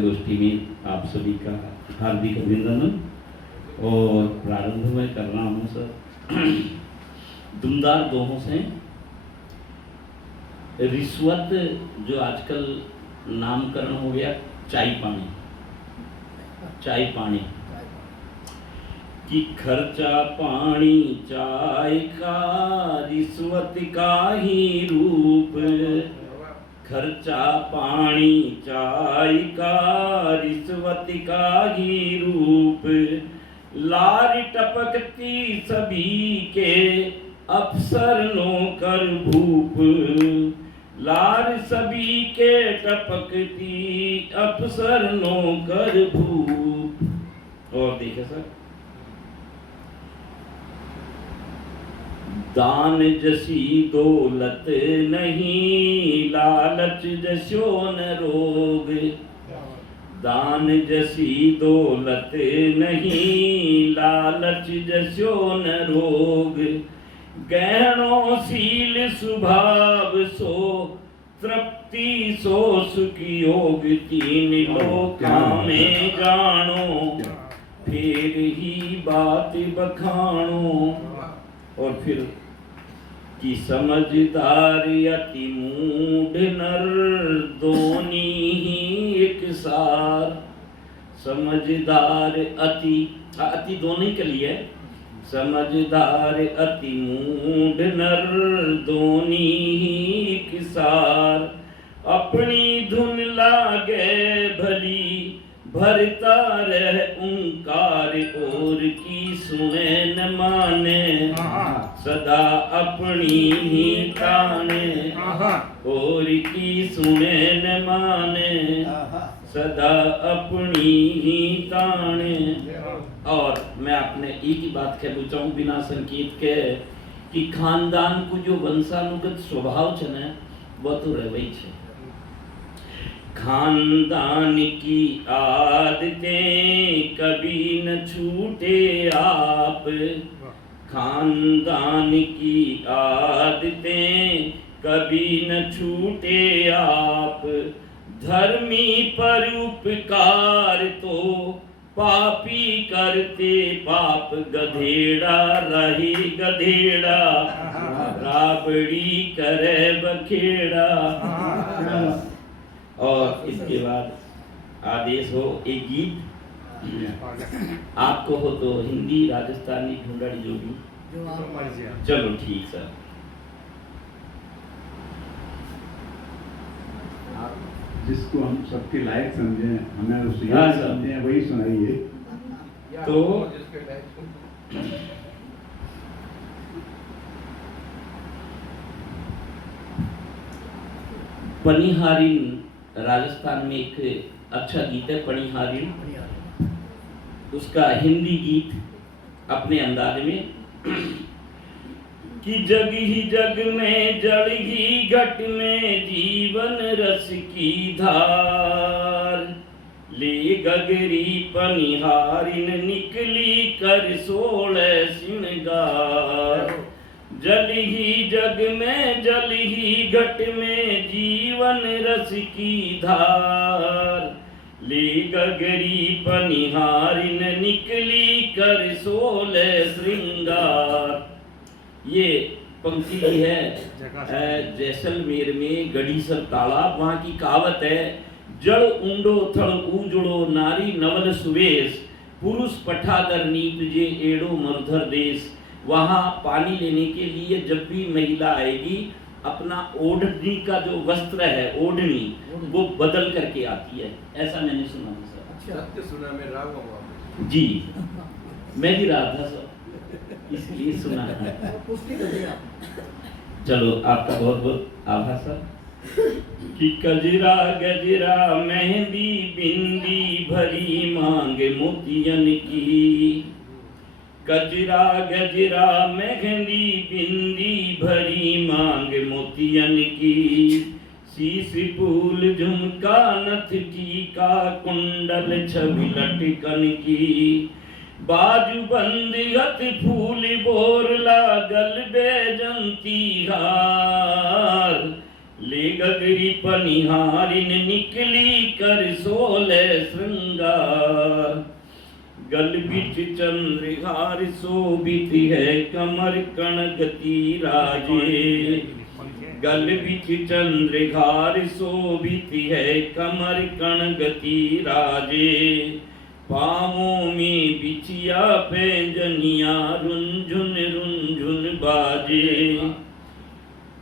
गोष्ठी में आप सभी का हार्दिक अभिनंदन और प्रारंभ में कर रहा हूँ सर दुमदार दोहों से। रिश्वत जो आजकल नामकरण हो गया चाय पानी कि खर्चा पानी चाय का रिश्वत का ही रूप। खर्चा पानी चाय का रिश्वत का ही रूप। लार टपकती सभी के अफसर नौकर भूप। लार सभी के टपकती अफसर नौकर भूप। और देखे सर, दान जसी दौलत नहीं लालच जसो न रोग। दान जसी दौलत नहीं लालच जसो न रोग। गहनों सील स्वभाव सो तृप्ति सो सुख योग। तीन लोका में जानो फिर ही बात बखानो। और फिर कि समझदार अति मूढ़ नर दोनी ही एक सार। समझदार अति दोनों के लिए। समझदार अति मूढ़ नर दोनी ही एक सार। अपनी धुन लागे भली भरता रह ओंकार। और की सुने न माने सदा अपनी ही ताने। और की सुने न माने सदा अपनी ही ताने। और मैं आपने एक ही बात कह पूछा बिना संकेत के कि खानदान को जो वंशानुगत स्वभाव छे ने वो तो रवई छे। खानदान की आदतें कभी न छूटे आप। खानदान की आदतें कभी न छूटे आप। धर्मी परोपकार तो पापी करते पाप। गधेड़ा रही गधेड़ा राबड़ी करे बखेड़ा। और इसके बाद आदेश हो एक गीत आपको हो तो हिंदी राजस्थानी ढूंढड़ जो भी चलो ठीक सर। जिसको हम सबके लायक समझे हमें उस याद समझे वही सुनाइए। तो पनिहारिन राजस्थान में एक अच्छा गीत है पनिहारिन। उसका हिंदी गीत अपने अंदाज में कि जग ही जग में जड़ ही घट में जीवन रस की धार। ले गगरी पनिहारिन निकली कर 16 श्रृंगार। जल ही जग में जल ही घट में जीवन रस की धार। ले गगरी पनिहारिन निकली कर 16 श्रृंगार। ये पंक्ति है जैसलमेर में गढ़ीसर तालाब। वहाँ की कहावत है जड़ ऊंडो थड़ ऊजड़ो नारी नवल सुवेश। पुरुष पठागर नीत जे एड़ो मरुधर देश। वहाँ पानी लेने के लिए जब भी महिला आएगी अपना ओढ़नी का जो वस्त्र है ओढ़नी वो बदल करके आती है। ऐसा मैंने सुना है सर। सत्य सुना मैं राग जी मैं भी रहा था सर इसलिए सुना है। चलो आपका बहुत बहुत आभार सर। कि कजरा गजरा मेहंदी बिंदी भरी मांग मोतियन की। कजरा गजरा मेहंदी बिंदी भरी मांग मोतियन की। शीश फूल झुमका नथ टीका कुंडल छवि लटकन की। बाजू बंद हथ फूल बोर लागल बेजंती हार। ले गगरी पनिहारिन निकली कर सोले श्रृंगार। गल बिच चंद्रहार शोभित है कमर कणगति राजे। गल बिच चंद्रहार शोभित है कमर कणगति राजे। पाँवों में बिछिया पैंजनिया रुंझुन रुंझुन बाजे।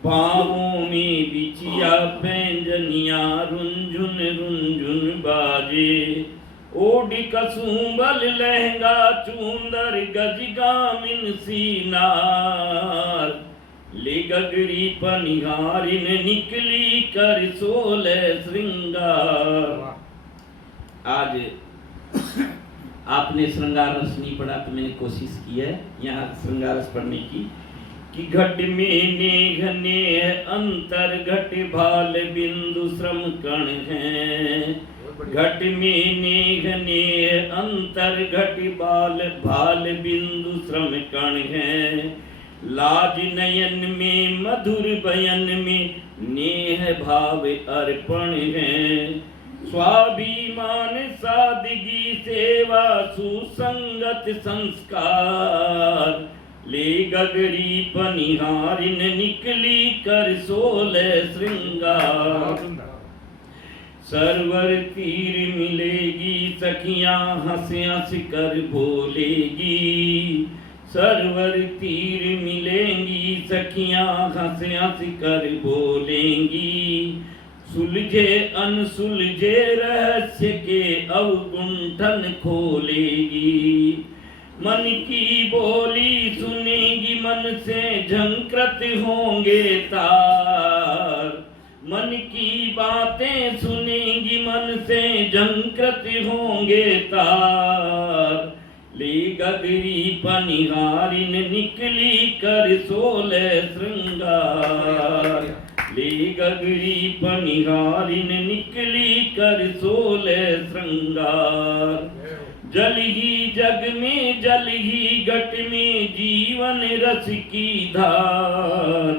पाँवों में बिछिया पैंजनिया रुंझुन रुंझुन बाजे। ओढ़ी कसुंबल लहंगा चूंदर गजगामिन सीनार। ले गगरी पनिहारिन निकली कर सोले श्रृंगार। आज आपने श्रृंगार रस नहीं पढ़ा तो मैंने कोशिश की है यहाँ श्रृंगार रस पढ़ने की कि घट में नेघ नेह अंतर घट भाल बिंदु श्रम कण है। घट में नेघ नेह अंतर घट बाल भाल बिंदु श्रम कण है। लाज नयन में मधुर बयन में नेह भाव अर्पण है। स्वाभिमान सादगी सेवा सुसंगत संस्कार। ले गगरी पनिहारिन निकली कर सोले श्रृंगार। सरवर तीर मिलेगी सखियां हंस हंस कर बोलेगी। सरवर तीर मिलेंगी सखियां हंस हंस कर बोलेंगी। सुलझे अनसुलझे रहस्य के अवगुंठन खोलेगी। मन की बोली सुनेगी मन से झंकृत होंगे तार। मन की बातें सुनेगी मन से झंकृत होंगे तार। ले गगरी पनिहारिन निकली कर सोले श्रृंगार। ले गगरी पनिहारिन निकली कर सोले श्रृंगार। जल ही जग में जल ही घट में जीवन रस की धार।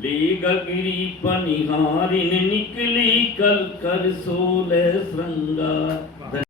ले गगरी पनिहारिन निकली कल कर सोले श्रृंगार।